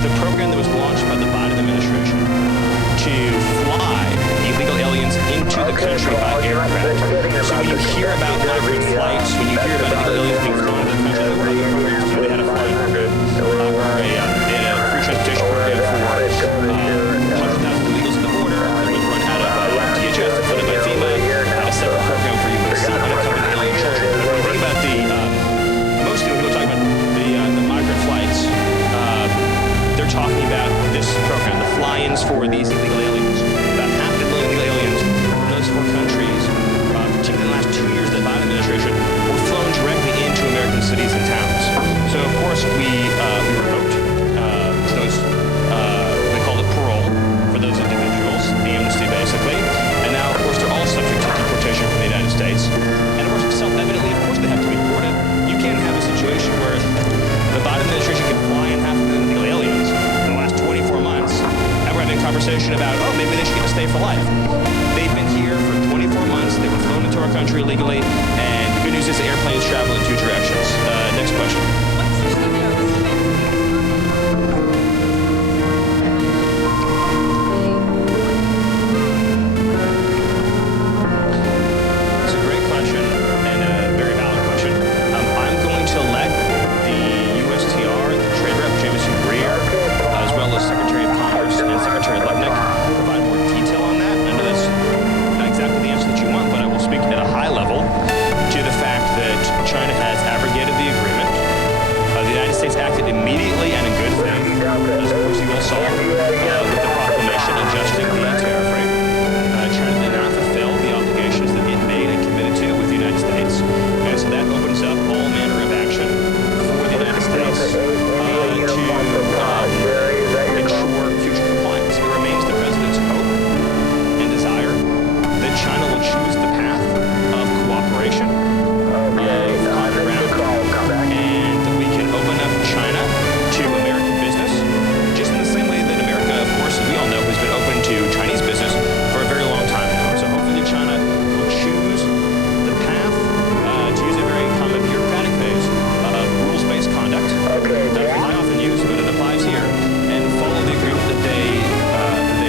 It's the program that was launched by the Biden administration to fly illegal aliens into the country by aircraft. So when you hear about migrant flights, when you hear about illegal aliens being flown into the country, there were other programs too. They had a flying program, they had a free transportation program for hundreds of thousands of illegals at the border that was run out of DHS, funded by FEMA, had a separate program for UBC, unaccompanied alien children. But when you think about most of the people talking about the migrant flights, they're talking about this program, the fly-ins for these illegal aliens. About 500,000 illegal aliens from those four countries, particularly in the last 2 years of the Biden administration, were flown directly into American cities and towns. So, of course, we revoked those, they called it parole for those individuals, the amnesty basically. And now, of course, they're all subject to deportation from the United States. And, of course, self-evidently, of course, they have to be deported. You can't have a situation where the Biden administration can fly in 500,000 illegal aliens in the last 24 months, and we're having a conversation about, oh, maybe they should get to stay for life. They've been here for 24 months. They were flown into our country illegally, and the good news is the airplanes travel in two directions. Next question. It's a great question and a very valid question. I'm going to let the USTR, the Trade Rep, Jameson Greer, as well as Secretary of Commerce and Secretary Lubnick provide more detail on that. I know that's not exactly the answer that you want, but I will speak at a high level to the fact that China has abrogated the agreement. The United States acted immediately and in good faith, as of course you all saw, with the proclamation adjusting the tariff rate. China did not fulfill the obligations that it made and committed to with the United States, and so that opens up all manner of action for the United States to ensure future compliance. It remains the President's hope and desire that China will choose the path of cooperation, common ground, and that we can open up China to American business, just in the same way that America, of course, as we all know, has been open to Chinese business for a very long time now. So hopefully China will choose the path to use a very common bureaucratic phase of rules-based conduct. I often use, but it applies here, and follow the agreement that they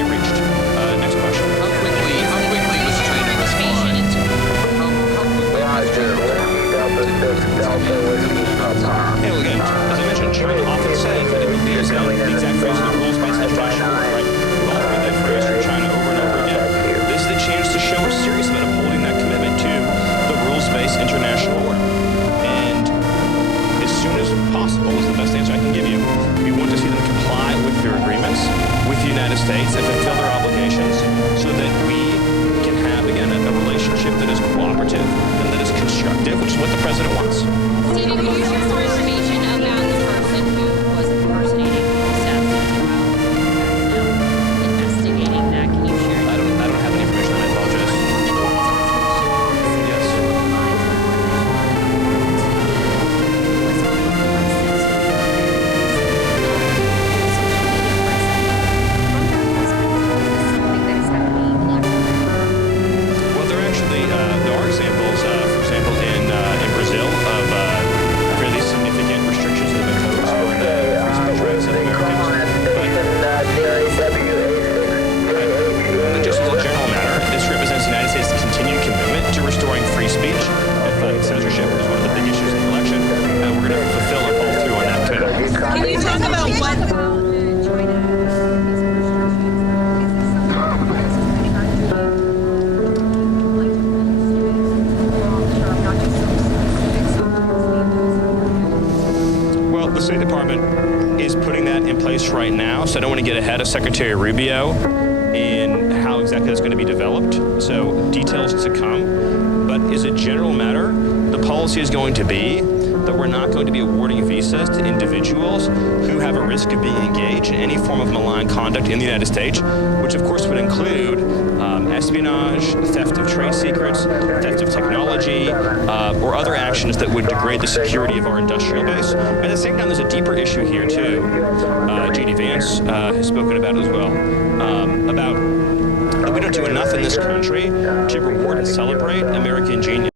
reached. Next question. How quickly was China respond? And again, as I mentioned, China often says that it would be the exact phrase of the rules-based international order, right? We've all heard that phrase from China over and over again. This is the chance to show we're serious about upholding that commitment to the rules-based international order. And as soon as possible is the best answer I can give you. We want to see them comply with their agreements with the United States and fulfill their obligations so that we can have, again, a relationship that is cooperative and that is constructive, which is what the President wants. Stephen, can you share more information about the person who was impersonating Seth while investigating that? Can you share? I don't have any information on that. I apologize. Yes. Well, there are examples, for example, in Brazil of fairly significant restrictions that have been imposed on the free speech rights of Americans. But just as a general matter, this represents the United States' continued commitment to restoring free speech and fighting censorship is one of the big issues in the election, and we're going to fulfill and follow through on that commitment. Can you talk about what? Well, the State Department is putting that in place right now, so I don't want to get ahead of Secretary Rubio in how exactly that's going to be developed. So details to come. But as a general matter, the policy is going to be that we're not going to be awarding visas to individuals who have a risk of being engaged in any form of malign conduct in the United States, which of course would include espionage, theft of trade secrets, theft of technology, or other actions that would degrade the security of our industrial base. At the same time, there's a deeper issue here too. J.D. Vance has spoken about it as well, about we don't do enough in this country to reward and celebrate American genius.